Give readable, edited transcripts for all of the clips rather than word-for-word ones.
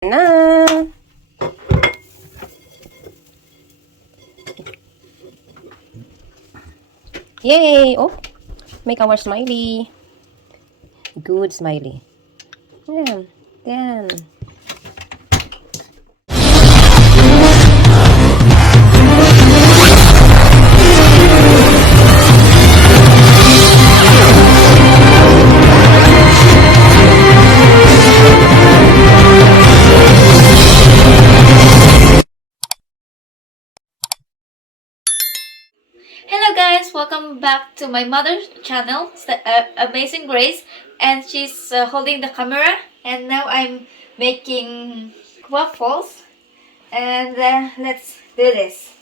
Na. Yay! Oh, make our smiley. Good smiley. Yeah, then. Hello guys, welcome back to my mother's channel, Amazing Grace, and she's holding the camera, and now I'm making waffles, and let's do this.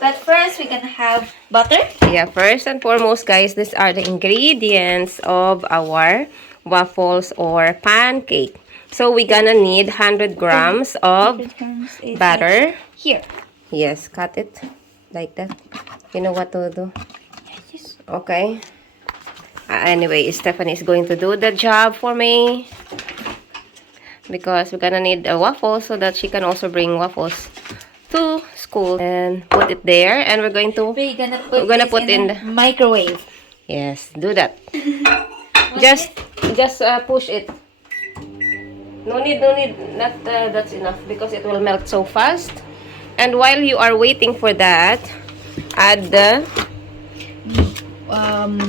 But first we're gonna have butter. Yeah, first and foremost, guys, these are the ingredients of our waffles or pancake. So we're gonna need 100 grams of 100 grams is butter. here. Yes, cut it like that. You know what to do. Yes. Okay. Anyway, Stephanie is going to do the job for me because we're gonna need a waffle so that she can also bring waffles to school and put it there. And we're going to We're gonna put in the the microwave. yes, do that. just push it. No need, not that's enough because it will melt so fast. And while you are waiting for that, add the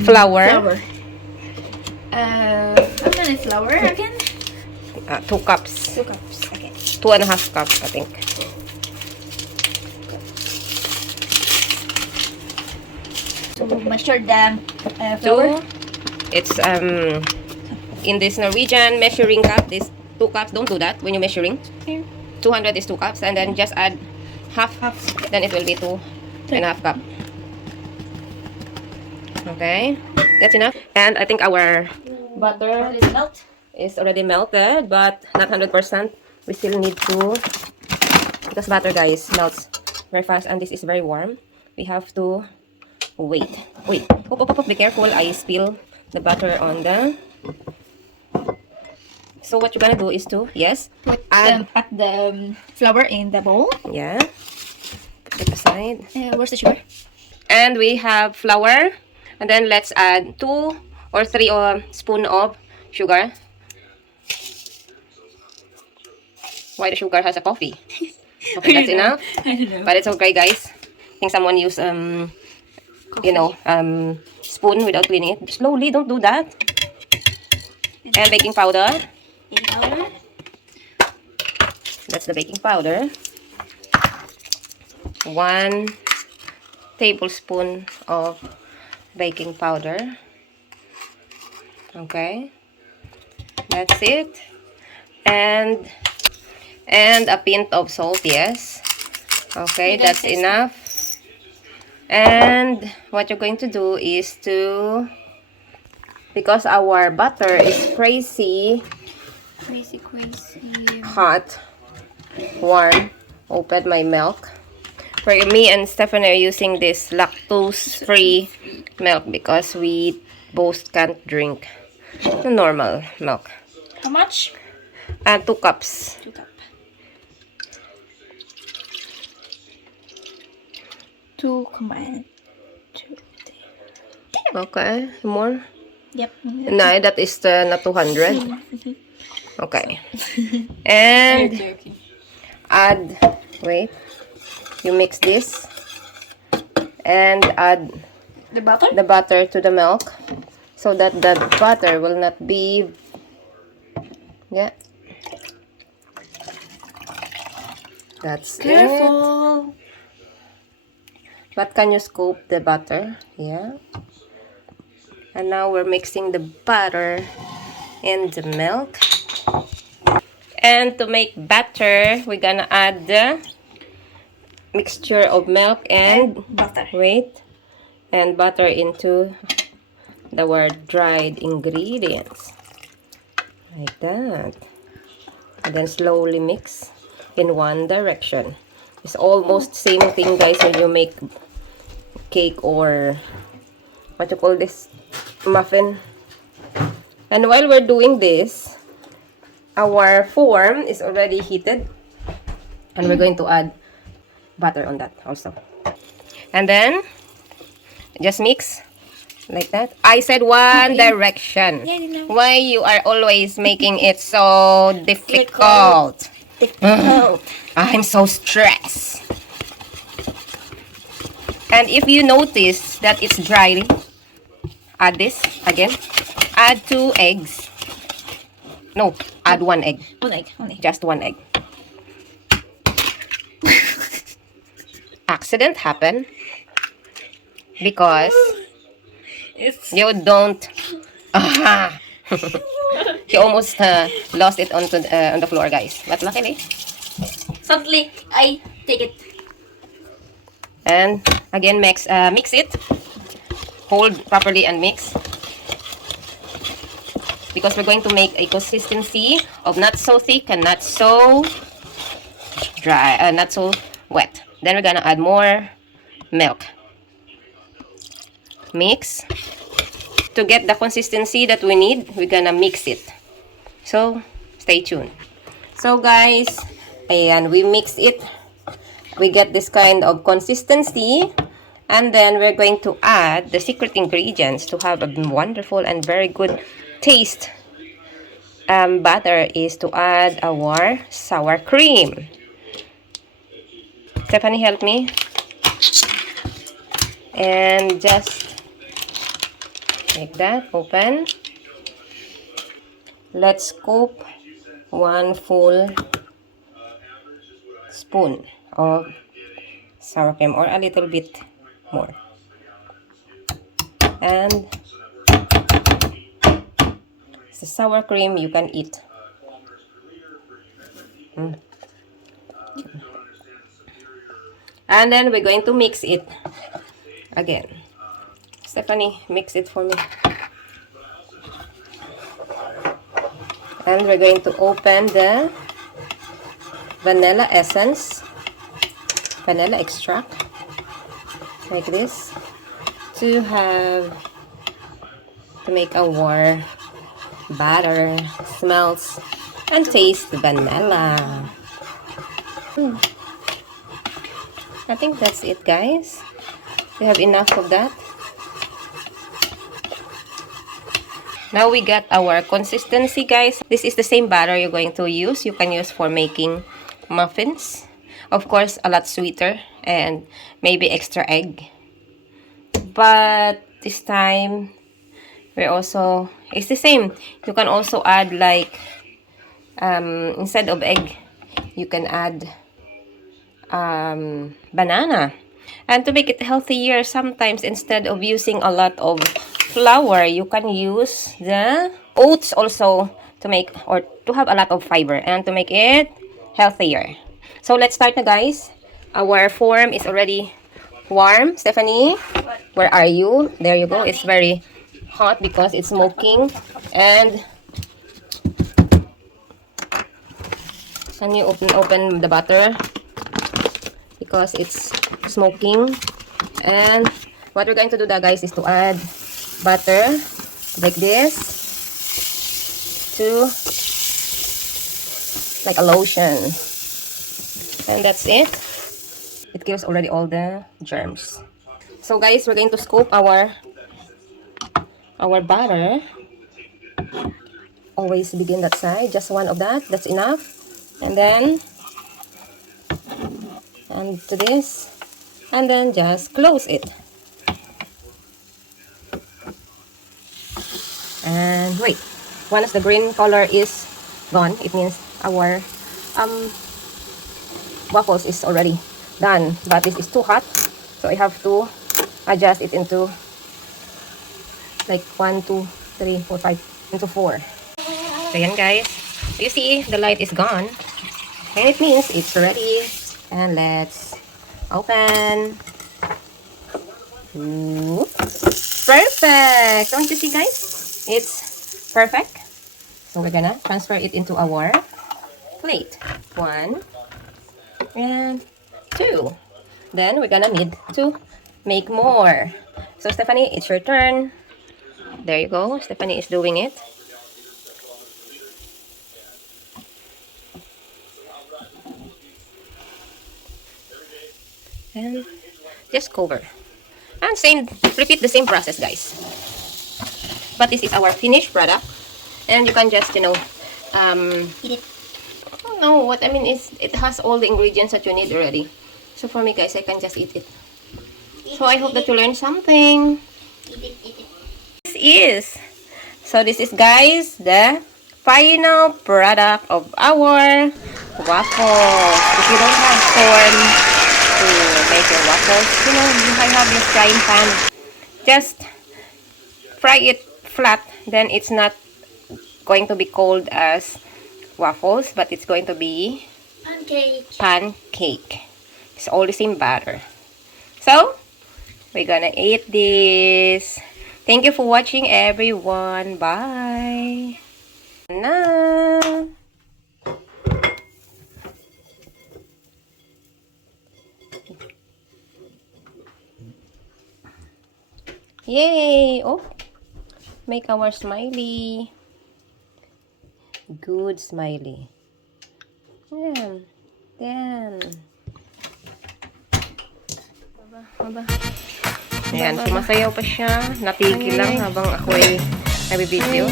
flour. How many flour again? 2 cups. 2 cups. Okay. 2.5 cups, I think. To measure the flour. It's in this Norwegian measuring cup, this 2 cups. Don't do that when you're measuring. Here. 200 is 2 cups, and then just add half. Then it will be 2.5 cup. Okay, that's enough. And I think our butter is already melted, but not 100%. We still need to, because butter, guys, melts very fast, and this is very warm. We have to wait. Be careful, I spill the butter on the. So what you're gonna do is to Put add the flour in the bowl. yeah, put it aside. Where's the sugar? And we have flour, and then let's add 2 or 3 spoon of sugar. Why the sugar has a coffee? Okay, that's enough. I don't know. But it's okay, guys. I think someone used spoon without cleaning it. Slowly, don't do that. And baking powder. Baking powder. That's the baking powder. 1 tablespoon of baking powder. Okay. That's it. And a pinch of salt, yes. Okay, that's enough. And what you're going to do is to, because our butter is crazy hot, warm, open my milk. For me and Stephanie are using this lactose-free milk because we both can't drink the normal milk. How much? 2 cups. 2 cups. 2.2. Okay, more? Yep. No, that is not 200. Okay. And add, wait, you mix this and add The butter? the butter to the milk so that the butter will not be, yeah, that's it. Careful. But can you scoop the butter? Yeah. And now we're mixing the butter and the milk. And to make batter, we're gonna add the mixture of milk and butter. Wait, and butter into our dried ingredients. Like that. And then slowly mix in one direction. It's almost same thing, guys, when you make cake or what you call this, muffin. And while we're doing this, our form is already heated. And we're going to add butter on that also. And then, just mix like that. I said one direction. Why you are always making it so difficult? I'm so stressed. And if you notice that it's dry, add this again. Add 2 eggs. No, add 1 egg. 1 egg. 1 egg. Just 1 egg. Accident happened because you don't. She almost lost it on the floor, guys. But luckily, Suddenly, I take it. and again mix it. Hold properly and mix. Because we're going to make a consistency of not so thick and not so dry, not so wet. Then we're gonna add more milk. Mix. To get the consistency that we need, we're gonna mix it. So, stay tuned. So guys, ayan, we mix it. We get this kind of consistency. And then we're going to add the secret ingredients to have a wonderful and very good taste. Butter is to add our sour cream. Stephanie, help me. And just like that, open. Let's scoop 1 full spoon of sour cream, or a little bit more. And the sour cream you can eat. And then we're going to mix it again. Stephanie, mix it for me. And we're going to open the vanilla essence, vanilla extract, like this, to make our batter smells and taste vanilla. I think that's it, guys. We have enough of that. Now we got our consistency, guys. This is the same batter you're going to use. You can use for making muffins. Of course, a lot sweeter and maybe extra egg. But this time, it's the same. You can also add like, instead of egg, you can add banana. And to make it healthier, sometimes instead of using a lot of flour, you can use the oats also to make, or to have a lot of fiber and to make it healthier. So let's start na, guys. Our form is already warm. Stephanie, where are you? There you go. It's very hot because it's smoking. And can you open the butter? Because it's smoking. And what we're going to do, guys, is to add butter like this to like a lotion, and that's it. It kills already all the germs. So guys, we're going to scoop our butter. Always begin that side, just 1 of that's enough. And then to this, and then just close it. And wait, once the green color is gone, it means our waffles is already done. But this is too hot, so I have to adjust it into like 1, 2, 3, 4, 5 into 4. So yan, guys, you see the light is gone, and it means it's ready. And let's open. Ooh, perfect! Don't you see, guys? It's perfect. So we're gonna transfer it into our plate. 1 and 2. Then we're gonna need to make more. So Stephanie, it's your turn. There you go. Stephanie is doing it. And just cover. And repeat the same process, guys. But this is our finished product. And you can just, eat it. Oh, no, what I mean is, it has all the ingredients that you need already. So for me, guys, I can just eat it. So I hope that you learned something. Eat it. This is, guys, the final product of our waffles. If you don't have corn to make your waffles, you have this frying pan. Just fry it flat. Then it's not going to be cold as waffles, but it's going to be pancake. It's all the same batter. So, we're gonna eat this. Thank you for watching, everyone. Bye. Na. Yay! Oh, make our smiley. Good smiley. Yan. Aba. Ayan, sumasayaw pa siya. Natigil lang habang ako ay nabibideo.